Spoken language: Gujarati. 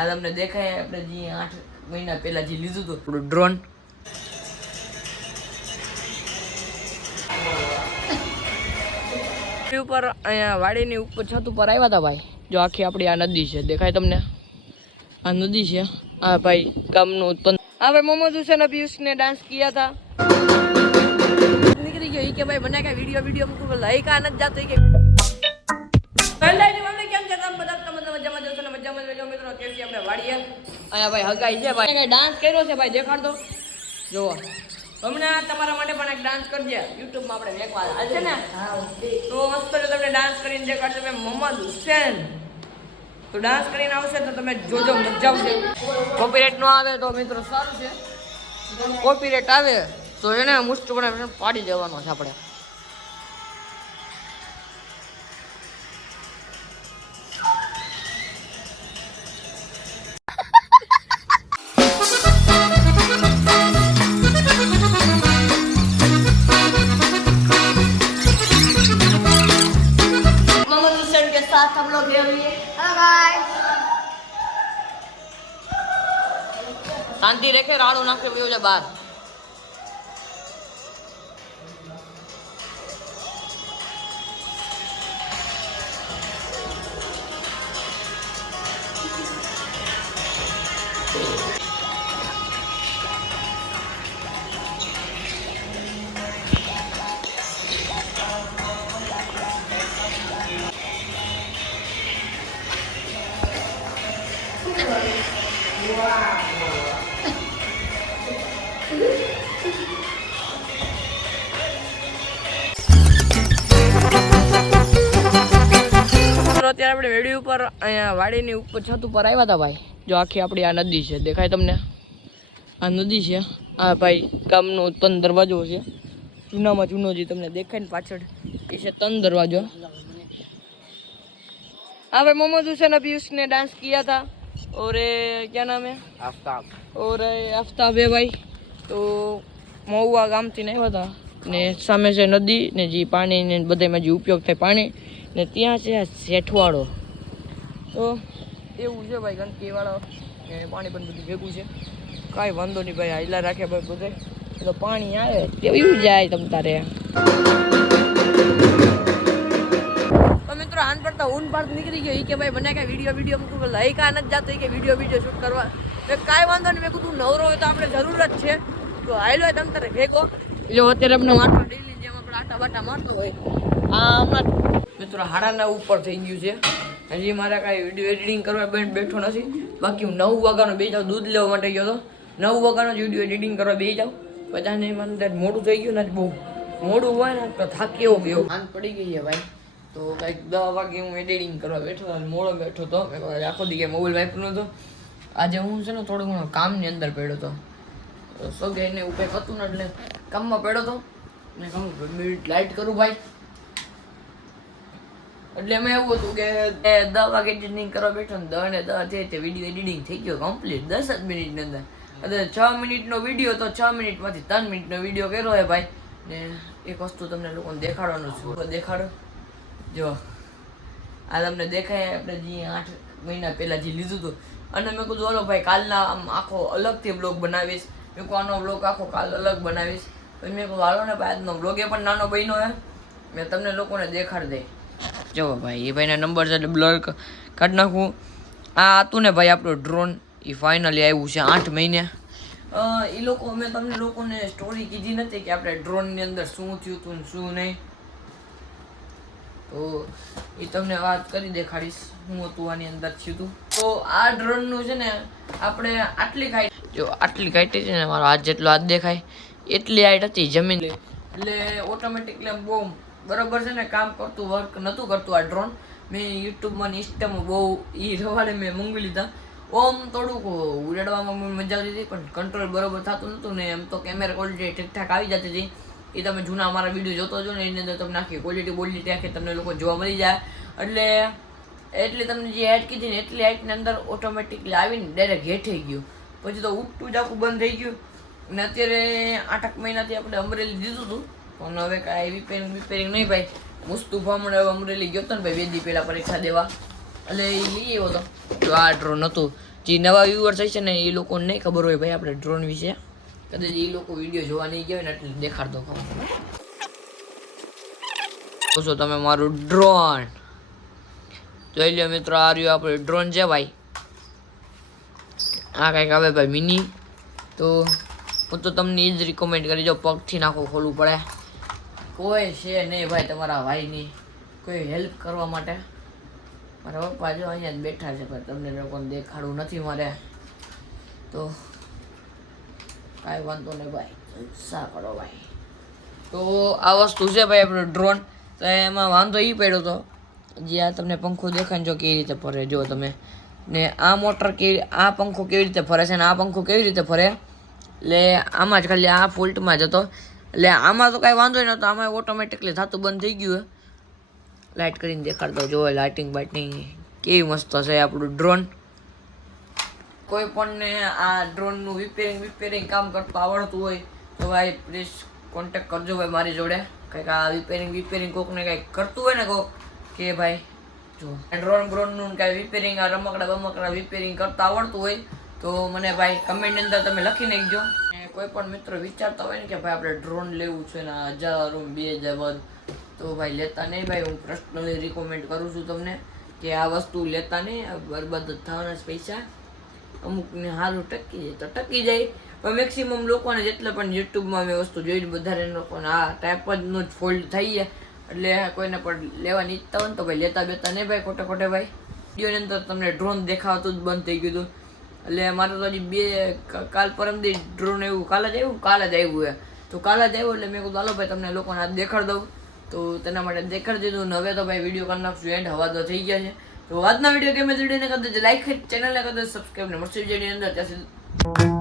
આ તમને દેખાય આપણે જે આઠ મહિના પહેલા જે લીધું હતું. થોડું ડ્રોન ઉપર અહીંયા વાડીની ઉપર છત ઉપર આવ્યા હતા ભાઈ. જો આખી આપણી આ નદી છે દેખાય તમને? આ નદી છે. આ ભાઈ ગામનું ઉત્પન્ન હા ભાઈ મોહમ્મદ હુસેન પિયુષ ને ડાન્સ કિયા હતા નીકળી ગયો કે ભાઈ મને કે વિડિયો વીડિયો મૂકું લઈ આ નથી જાતો કે પહેલા ની મને કેમ છે તમે બધા તમે તમે મજામાં જશો ને મજામાં જજો મિત્રો કેસી આપણે વાડીએ અહીંયા ભાઈ હગાઈ છે ભાઈ. ડાન્સ કર્યો છે ભાઈ દેખાડ દો જોવો હમણાં તમારા માટે પણ એક ડાન્સ કરજે યુટ્યુબમાં આપણે એકવાર હાલશે ને? તો મસ્ત તમને ડાન્સ કરીને દેખાડશે. મેં મોહમ્મદ હુસેન. તો ડાન્સ કરીને આવશે તો તમે જોજો મજા આવશે. કોપીરેટ ન આવે તો મિત્રો સારું છે. કોપીરેટ આવે તો એને મુસ્ટપણે પાડી દેવાનો છે આપણે. શાંતિ રેખે રાડું નાખે વયો છે બાર મિત્રો અત્યારે આપણે વેડી ઉપર અહીંયા વાડીની ઉપર છત ઉપર આવ્યા હતા ભાઈ. જો આખી આપણી આ નદી છે. દેખાય તમને? આ નદી છે. આ ભાઈ ગામનો તન દરવાજો છે. ચૂનામાં ચૂનો જે તમને દેખાય ને પાછળ એ છે તન દરવાજો. હા ભાઈ મોહમ્મદ હુસેન પિયુષ ને ડાન્સ કિયા હતા ઓરે ક્યાં નામ હે? આફતાબ. ઓરે આફતાબ હે ભાઈ. તો મહુવા ગામથી ને આવ્યા હતા. ને સામે છે નદી ને જે પાણી ને બધામાં જે ઉપયોગ થાય પાણી ને ત્યાં છે શેઠવાડો. તો એવું છે ભાઈ ગંદકીવાળો ને પાણી પણ બધું ભેગું છે. કાંઈ વાંધો નહીં ભાઈ આટલા રાખે ભાઈ બધે. તો પાણી આવે. તેવું જાય તમ તારે. મિત્રો આન પડતા ઊન પાડ નીકળી ગયો. એ કે ભાઈ મને કાંઈ વીડિયો વીડિયો મૂકું લાઈક આ નથી જાતો. કે વીડિયો વીડિયો શૂટ કરવા. મેં કાંઈ વાંધો નહીં મેં કીધું નવરો હોય તો આપણે જરૂર જ છે. તો હાઈલો હોય તમ તારે ભેગો. એટલે અત્યારે આપણે માટો ડેલી જેમ આપણે આટા બાટા મારતો હોય. આ હમણાં મિત્રો હાડાના ઉપર થઈ ગયું છે. હજી મારે કાંઈ વીડિયો એડિટિંગ કરવા બેન બેઠો નથી. બાકી હું નવ વાગ્યાનો બે જાઉં, દૂધ લેવા માટે ગયો હતો. નવ વાગ્યાનો જ વીડિયો એડિટિંગ કરવા બે જાઉં. બધાને મને મોડું થઈ ગયું ને બહુ. મોડું હોય ને તો થાકી એવો ગયો હાથ પડી ગઈ છે ભાઈ. તો કંઈક દસ વાગે હું એડિટિંગ કરવા બેઠો અને મોડો બેઠો હતો. આખો દીકે મોબાઈલ વાપરનો હતો આજે હું છે ને થોડું ઘણું કામની અંદર પડ્યો હતો. સો એને એવું કંઈક ને એટલે કામમાં પડ્યો હતો. ને કહું મિનિટ લાઇટ કરું ભાઈ. એટલે એમાં એવું હતું કે એ દસ વાગે એડિટિંગ કરવા બેઠો ને દસ ને દસ છે તે વીડિયો એડિટિંગ થઈ ગયો કમ્પ્લીટ દસ જ મિનિટની અંદર. એટલે છ મિનિટનો વીડિયો તો છ મિનિટમાંથી ત્રણ મિનિટનો વીડિયો કર્યો હે ભાઈ. ને એક વસ્તુ તમને લોકોને દેખાડવાનું છું. દેખાડો. જો આ તમને દેખાય આપણે જે આઠ મહિના પહેલાં જે લીધું હતું. અને મેં કીધું, હલો ભાઈ, કાલના આમ આખો અલગથી બ્લોગ બનાવીશ. મેં કહું આનો બ્લોગ આખો કાલ અલગ બનાવીશ. પછી મેં કહું હાલો ને ભાઈ, આજનો બ્લોગે પણ નાનો બન્યો હે. મેં તમને લોકોને દેખાડી દઈ. જો ભાઈ, એ ભાઈના નંબર છે એટલે બ્લર કાઢી નાખું. આ હતું ને ભાઈ આપણું ડ્રોન એ ફાઇનલી આવ્યું છે આઠ મહિને. એ લોકો મેં તમને લોકોને સ્ટોરી કીધી નથી કે આપણે ડ્રોનની અંદર શું થયું હતું શું નહીં. તો એ તમને વાત કરી દેખાડીશ હું હતું આની અંદર થયું હતું. તો આ ડ્રોનનું છે ને, આપણે આટલી હાઈટ જો, આટલી હાઈટ છે ને, મારો હાથ જેટલો હાથ દેખાય, એટલી હાઈટ હતી જમીન એટલે ઓટોમેટિકલી બહુ બરોબર છે ને, કામ કરતું વર્ક નહોતું કરતું આ ડ્રોન મેં યુટ્યુબમાં ઇન્સ્ટામાં બહુ એ રવાડે મેં મંગવી લીધા. ઓમ થોડુંક ઉડાડવામાં મજા આવતી હતી, પણ કંટ્રોલ બરોબર થતું નહોતું ને, એમ તો કેમેરા ક્વોલિટી ઠીકઠાક આવી જતી હતી. એ તમે જૂના અમારા વીડિયો જોતો છો ને, એની અંદર તમને આખી ક્વોલિટી બોલિટી આખી તમને લોકો જોવા મળી જાય. એટલે, એટલી તમને જે એડ કીધી ને, એટલી એડની અંદર ઓટોમેટિકલી આવીને ડાયરેક્ટ થઈ ગયું. પછી તો ઉઠતું જ આખું બંધ થઈ ગયું. અને અત્યારે આઠ મહિનાથી આપણે અમરેલી દીધું હતું. પણ હવે કાંઈ રિપેરિંગ રિપેરિંગ નહીં ભાઈ મુસ્તુફા હમણાં અમરેલી ગયો હતો ને ભાઈ, બે દી પહેલાં પરીક્ષા દેવા. એટલે એ લઈ આવ્યો હતો તો આ ડ્રોન હતું જે નવા વ્યુઅર્સ છે ને, એ લોકોને નહીં ખબર હોય ભાઈ આપણે ડ્રોન વિશે. કદાચ એ લોકો વીડિયો જોવા નહીં ગયા હોય ને, એટલે દેખાડતો ખબર જોશો તમે મારું ડ્રોન જોઈ લો મિત્રો, આ રહ્યું આપણે ડ્રોન છે ભાઈ. આ કંઈક આવે ભાઈ મિની તો હું તો તમને એ જ રિકમેન્ડ કરી, જો પગથી નાખો ખોલવું પડે. કોઈ છે નહીં ભાઈ તમારા ભાઈની. કોઈ હેલ્પ કરવા માટે. મારા પપ્પા જો અહીંયા જ બેઠા છે, પણ તમને લોકોને દેખાડવું નથી મારે. તો કાંઈ વાંધો નહીં ભાઈ. જલસા કરો ભાઈ? તો આ વસ્તુ છે ભાઈ આપણું ડ્રોન તો એમાં વાંધો એ પડ્યો હતો જે આ તમને પંખો દેખાય જો કેવી રીતે ફરે જો તમે. ને આ મોટર કેવી આ પંખો કેવી રીતે ફરે છે ને આ પંખો કેવી રીતે ફરે? એટલે આમાં જ ખાલી આ ફોલ્ટમાં જ હતો. એટલે આમાં તો કાંઈ વાંધો નહોતો. આમાં ઓટોમેટિકલી થતું બંધ થઈ ગયું લાઇટ કરીને દેખાડતો જો લાઇટિંગ બાઇટિંગ કેવી મસ્ત છે આપણું ડ્રોન કોઈ પણને આ ડ્રોનનું રિપેરિંગ રિપેરિંગ કામ કરતું આવડતું હોય, તો ભાઈ પ્લીઝ કોન્ટેક કરજો ભાઈ મારી જોડે. કંઈક આ રિપેરિંગ રિપેરિંગ કોકને કંઈક કરતું હોય ને કોક, કે ભાઈ જો ડ્રોન બ્રોનનું કાંઈ રિપેરિંગ આ રમકડા, બમકડા રિપેરિંગ કરતા આવડતું હોય, તો મને ભાઈ કમેન્ટની અંદર તમે લખી નાખજો. કોઈ પણ મિત્રો વિચારતા હોય ને કે ભાઈ આપણે ડ્રોન લેવું છે ને હજાર બે હજાર તો ભાઈ લેતા નહીં ભાઈ, હું પર્સનલી રિકમેન્ડ કરું છું તમને કે આ વસ્તુ લેતા નહીં બરબાદ થવાના જ પૈસા. અમુકને સારું ટકી જાય, તો ટકી જાય. પણ મેક્સિમમ લોકોને જેટલા પણ યુટ્યુબમાં મેં વસ્તુ જોઈને વધારે લોકોને આ ટાઈપ જ જ ફોલ્ડ થઈ જાય એટલે કોઈને પણ લેવાની ઈચ્છા હોય ને તો ભાઈ લેતા બેતા નહીં ભાઈ, ખોટે ખોટે ભાઈ. વિડીયોની અંદર તમને ડ્રોન દેખાતું જ બંધ થઈ ગયું હતું. એટલે મારે તો હજી બે કાલ પરમદી ડ્રોન એવું કાલે જ આવ્યું, કાલે જ આવ્યું એ તો કાલે જ આવ્યું એટલે મેં કીધું, હાલો ભાઈ, તમને લોકોને આ દેખાડ દઉં. તો તેના માટે દેખાડી દીધું ને હવે તો ભાઈ વીડિયો કરી નાખશું. એન્ડ હવા તો થઈ ગયા છે. તો આજના વીડિયો ગમે જોડીને કરી કદાચ લાઈક ચેનલને કદાચ સબસ્ક્રાઈબ ને મળશે વિડીયોની અંદર. ત્યાં સુધી.